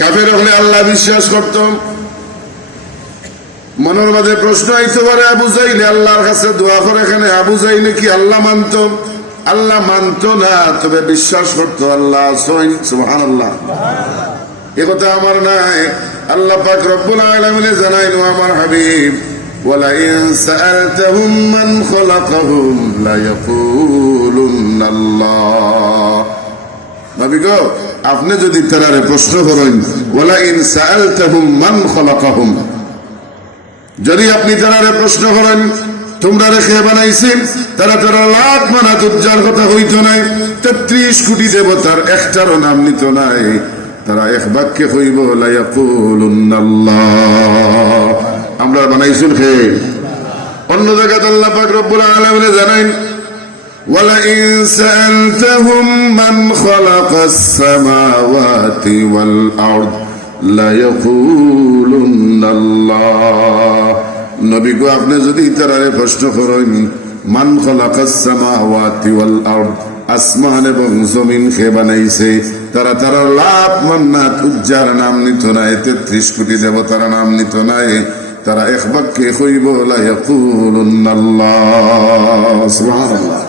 কাফের হলে আল্লাহ বিশ্বাস করত। মনের মাঝে প্রশ্ন আইতে পারে, আবু জাইলে আল্লাহর কাছে দোয়া করে, এখানে আবু জাইলে কি আল্লাহ মানত? আল্লাহ মানত না, তবে বিশ্বাস করতো আল্লাহ আছেন। সুবহানাল্লাহ। এ কথা আমার নাই, আল্লাহ পাক রব্বুল আলামিন জানাইলো আমার হাবিব, ওয়ালা ইন সাআলতাহুম মান খালাকাহুম লা ইয়াকুলুনাল্লাহ। নবী গো, আপনি যদি তারারে প্রশ্ন করেন, ওয়ালা ইন সাআলতাহুম মান খালাকাহুম, যদি আপনি তারারে প্রশ্ন করেন তোমরা রেখে বানাইছেন, তারা লাখ মানাত উজ্জার কথা হইতো নাই, ৩৩ কোটি দেবতার একটারও নাম নিত নাই, তারা এক বাক্যে হইব লা ইয়াকুলুনাল্লাহ, আমরা বানাইছেন খে। অন্য জায়গায় আল্লাহ পাক রব্বুল আলামিন জানাইন, ওয়ালা ইন সাআলতাহুম মান খালাকাস সামাওয়াতি ওয়াল আরদ লা ইয়াকুলুনাল্লাহ। নবী গো, আপনি যদি তারারে প্রশ্ন করেন মান খালাকাস সামাওয়াতি ওয়াল আরদ, আসমান এবং জমিন কে বানাইছে, তারা লাখ মান্নাত উজ্জার নাম নিত নাই, ৩৩ কোটি দেবতার নাম নিত নাই, তারা এক বাক্যে কইব লা ইয়াকুলুনাল্লাহ। সুবহানাল্লাহ।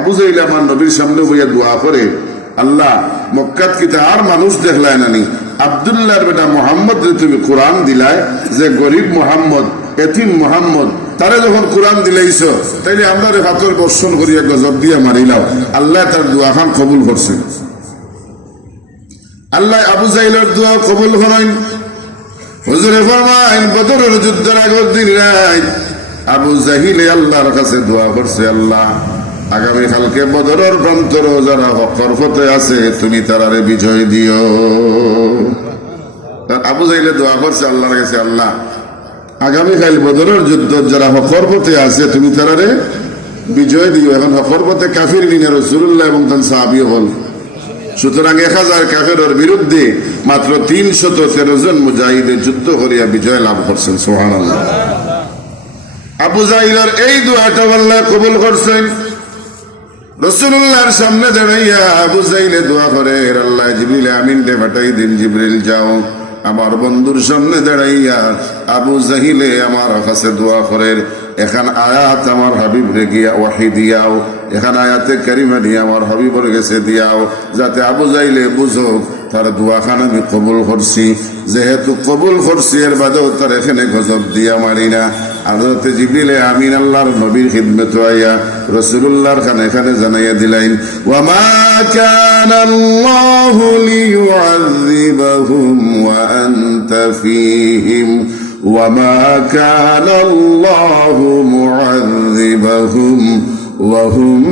আবু জাইল আমার নবীর সামনে বইয়া দোয়া করে, আল্লাহ মক্কাত কি আর মানুষ দেখলাই নানি, আব্দুল্লাহর বেটা মোহাম্মদ তুমি কোরআন দিলাই, যে গরিব মোহাম্মদ, এতিম মোহাম্মদ, তারা যখন কোরআন দিলাইছ, তাইলে আমরা হাতের বর্ষণ করিয়া গজব দিয়ে মারিলাম। আল্লাহ তার দোয়া খান কবুল করছে। আল্লাহ আবু জাইলের দোয়া কবুল করেন। হুজুরে ফরমাইন, বদরের যুদ্ধের আগের দিন রাত আবু জাহিলে আল্লাহর কাছে দোয়া করছে, আল্লাহ আগামী কালকে বদরের প্রান্তর যারা হকর পথে আছে তুমি তারারে বিজয় দিও। আবু জাহিলে দোয়া করছে আল্লাহর কাছে, আল্লাহ আগামীকাল বদরের যুদ্ধ যারা হকর পথে আছে তুমি তারারে বিজয় দিও। এখন হকর পথে কাফির নিনা রাসূলুল্লাহ এবং তার সাহাবী হল, সুতরাং ১০০০ কাফেরের বিরুদ্ধে মাত্র ৩১৩ জন মুজাহিদে যুদ্ধ করিয়া বিজয় লাভ করছেন। সুবহানাল্লাহ। আবু জাহিলের এই দোয়াটা আল্লাহ কবুল করছেন। রাসূলুল্লাহর সামনে দাঁড়াইয়া আবু জাহিলে দোয়া করে, আল্লাহ জিবরিল আমিন রে পাঠাই দিন, জিবরিল যাও আমার বন্ধুর সামনে দাঁড়াইয়া আবু জাহিলে আমার কাছে দোয়া করে, এখান আয়াত আমার হাবিব রে গিয়া ওয়াহি দিয়াও, এখান আয়াতে কারিমা দিয়ে আমার হাবিবের কাছে দিয়াও, যাতে আবু জাহিলে বুঝুক তার দোয়া খান আমি কবুল করছি। যেহেতু কবুল করছি এর বাদেও তার এখানে গজব দিয়া মারি না। হযরত জিবরিল আমিন আল্লাহর নবীর খিদমতে আইয়া রাসূলুল্লাহর খান এখানে জানাইয়া দিলেন, ওয়া মা কানা আল্লাহু লিয়ুযিবাহুম ওয়া আনতা ফীহিম ওয়া মা কানা আল্লাহু মুযিবাহুম ওয়া হুম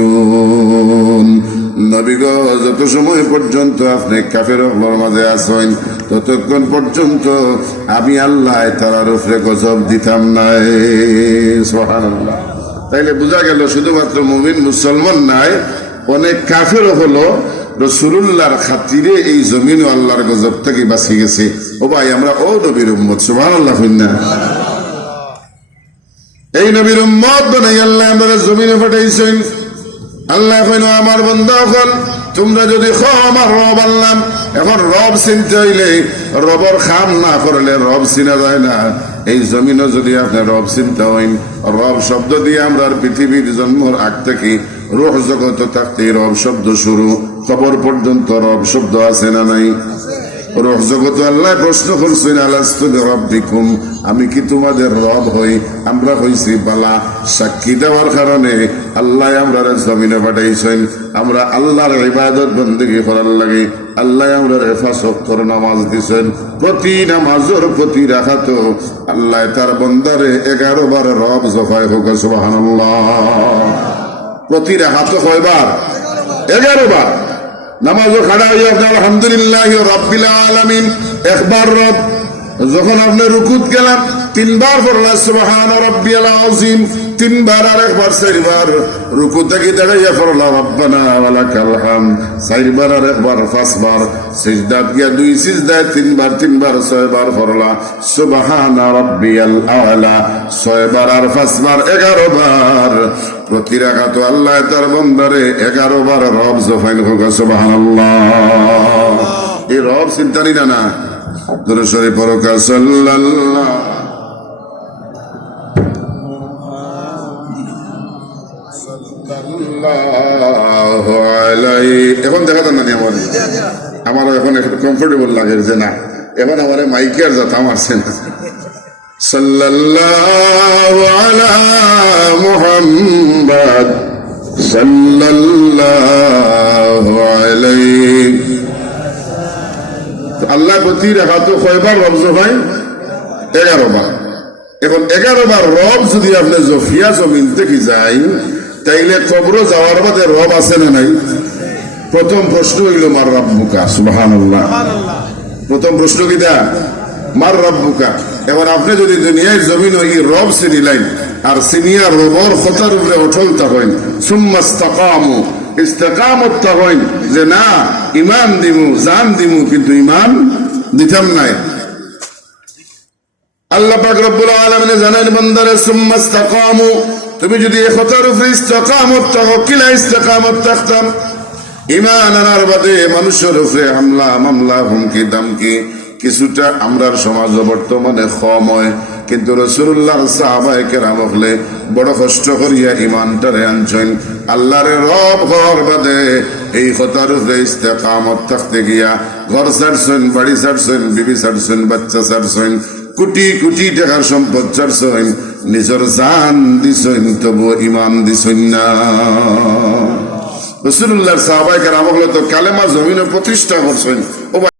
ইস্তাগফিরুন। নবী গো, যত সময় পর্যন্ত আপনি কাফেরের মাঝে আছেন ততক্ষণ পর্যন্ত আমি আল্লাহ তার উপরে গজব দিতাম নাই। সুবহানাল্লাহ। তাইলে বোঝা গেল শুধুমাত্র মুমিন মুসলমান নাই, অনেক কাফের হলো রাসূলুল্লাহর খাতিরে এই জমিন আল্লাহর গজব থেকে বাঁচি গেছে। ও ভাই, আমরা ও নবীর উম্মত। সুবহানাল্লাহ। এই নবীর উম্মত বানাই আল্লাহ আমাদের জমিনে পাঠাইছেন। আল্লাহ কইল, আমার বান্দা হল তোমরা যদি আমার রব আল্লাহ, এখন রব চিনতে হইলে রবর খাম না করলে রব চিনা যায় না। এই জমিনও যদি আপনি রব চিনতে হইন, রব শব্দ দিয়ে আমরা পৃথিবীর জন্মর আগ থেকে রূহ জগৎ থাকতে রব শব্দ শুরু, কবর পর্যন্ত রব শব্দ আছে না নাই? রূহ জগৎ আল্লাহ প্রশ্ন করছেন, আলাস্তু বিরাব্বিকুম, আমি কি তোমাদের রব হই? আমরা হইছি বালা। সাক্ষী দেওয়ার কারণে আল্লাহ আমরা জমিনে পাঠাইছেন। আমরা আল্লাহর ইবাদত বন্দেগী করার লাগে আল্লাহ আমরা ৫ ওয়াক্তের নামাজ দিছেন। প্রতি নামাজের প্রতি রাখাত আল্লাহ তার বন্দারে ১১ বার রব জফায় হোক। সুবহানাল্লাহ। প্রতি রাখাত কয়বার? ১১ বার। নামাজও খাড়া হইয়া আপনি আলহামদুলিল্লাহ রাব্বিল আলামিন, একবার রব। যখন আপনি রুকুত গেলেন তিনবার পড়লা সুবহান রাব্বিয়াল আযীম, তিনবার আর একবার চারবার রুকু থেকে দাঁড়াইয়া পড়লা রব্বানা ওয়া লাকাল হামদ, চারবার আর একবার পাঁচবার সিজদাত গিয়া দুই সিজদায় তিনবার ছয়বার পড়লা সুবহান রাব্বিয়াল আ'লা, ছয়বার আর পাঁচবার 11 বার। প্রতি রাকাত আল্লাহ তার বান্দারে 11 বার রব জফাইন হোক সুবহানাল্লাহ। এই রব চিন্তানি না দরুদ শরীফ পড়ো সাল্লাল্লাহু এখন দেখা যান না আমার এখন কমফোর্টেবল লাগে যে না এখন আমার মাইকে আর যাতা মারছে না। সাল্লাল্লাহু আলা মুহাম্মদ সাল্লাল্লাহু আলাইহি। আল্লাহ প্রতি রাখা তো কয়বার রব জফাই? 11 বার। এখন 11 বার রব যদি আপনি জফিয়া জমিন থেকে যাই তাইলে কবর যাওয়ার বাদে রব আছে না নাই? প্রথম প্রশ্ন হইল মার রাব্বুকা, সুবহানাল্লাহ। প্রথম প্রশ্ন কি দা? মার রাব্বুকা। এখন আপনি যদি দুনিয়ার জমিন ওই রব চিনিলেন আর সিনিয়া রবর কথার উপরে অটল থাকেন, সুম্মা ইসতাকামু, ইস্তেকামত থাকেন যে না ইমান দিমু জান দিমু কিন্তু ইমান দিতাম নাই। আল্লাহ পাক রব্বুল আলামিন জানেন বান্দারে সুম্মা ইসতাকামু, তুমি যদি এই কথার উপরে ইস্তেকামত থাকো, কিলা ইস্তেকামত থাকতাম? ইমান আনার বাদে মানুষের উপরে হামলা মামলা হুমকি দামকি কিছুটা আমরার সমাজ বর্তমানে কম হয়, কিন্তু রাসূলুল্লাহর সাহাবায়ে কেরাম হলে বড় কষ্ট করিয়া ইমানটারে আনছেন। আল্লাহরে রব হওয়ার বাদে এই কথার উপরে ইস্তেকামত থাকতে গিয়া ঘর ছাড়ছেন, বাড়ি ছাড়ছেন, বিবি ছাড়ছেন, বাচ্চা ছাড়ছেন, কোটি কোটি টাকার সম্পদ ছাড়ছেন, নিজের জান দিছেন, তবু ইমান দিছেন না। রাসূলুল্লাহর সাহাবায়ে কেরাম হলে তো কালেমা জমিনে প্রতিষ্ঠা করছেন।